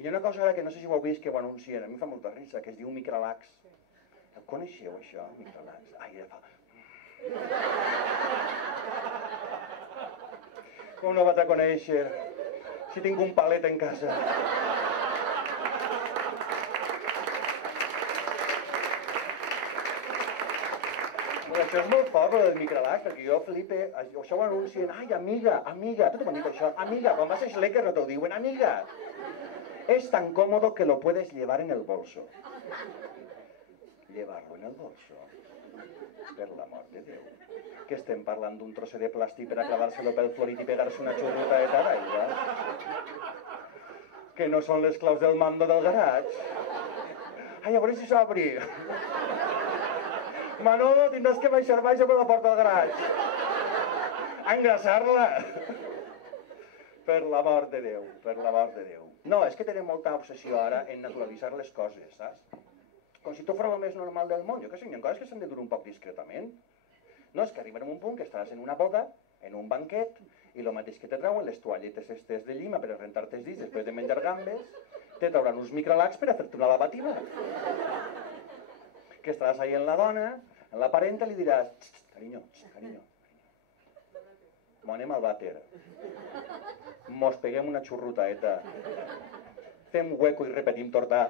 hi ha una cosa ara que no sé si ho heu vist que ho anuncien, a mi em fa molta risa, que es diu Micralax. Ho coneixeu, això, Micralax? Ai, ja fa... Com no vaig a conèixer? Si tinc un palet en casa. Això és molt fort, el del Micralax, perquè jo flipe, això ho anuncien, ai, amiga, tot m'han dit això, amiga, quan vas a Schlecker no t'ho diuen, amiga. Es tan cómodo que lo puedes llevar en el bolso. Llevarlo en el bolso. Per l'amor de Déu. Que estem parlant d'un trosset de plàstic per a clavar-se-lo pel florit i pegar-se una xurruta de taraigua? Que no són les claus del mando del garatge? Ai, a veure si s'obri. Manolo, tindràs que baixar baix per la porta del garatge. A engrasar-la. Per l'amor de Déu, per l'amor de Déu. No, és que tenim molta obsessió ara en naturalitzar les coses, saps? Com si tot fos el més normal del món. Jo què sé, hi ha coses que s'han de dur un poc discretament. No, és que arribarem a un punt que estaràs en una boda, en un banquet, i el mateix que te trauen les toalletes estes de llima per a rentar-te els dits després de menjar gambes, te trauran uns Micralax per a fer-te una lavativa. Que estaràs ahí en la dona, en la parenta, li diràs, carinyo, carinyo, m'ho anem al vàter. Mos peguem una xurrutaeta. Fem hueco i repetim tortar.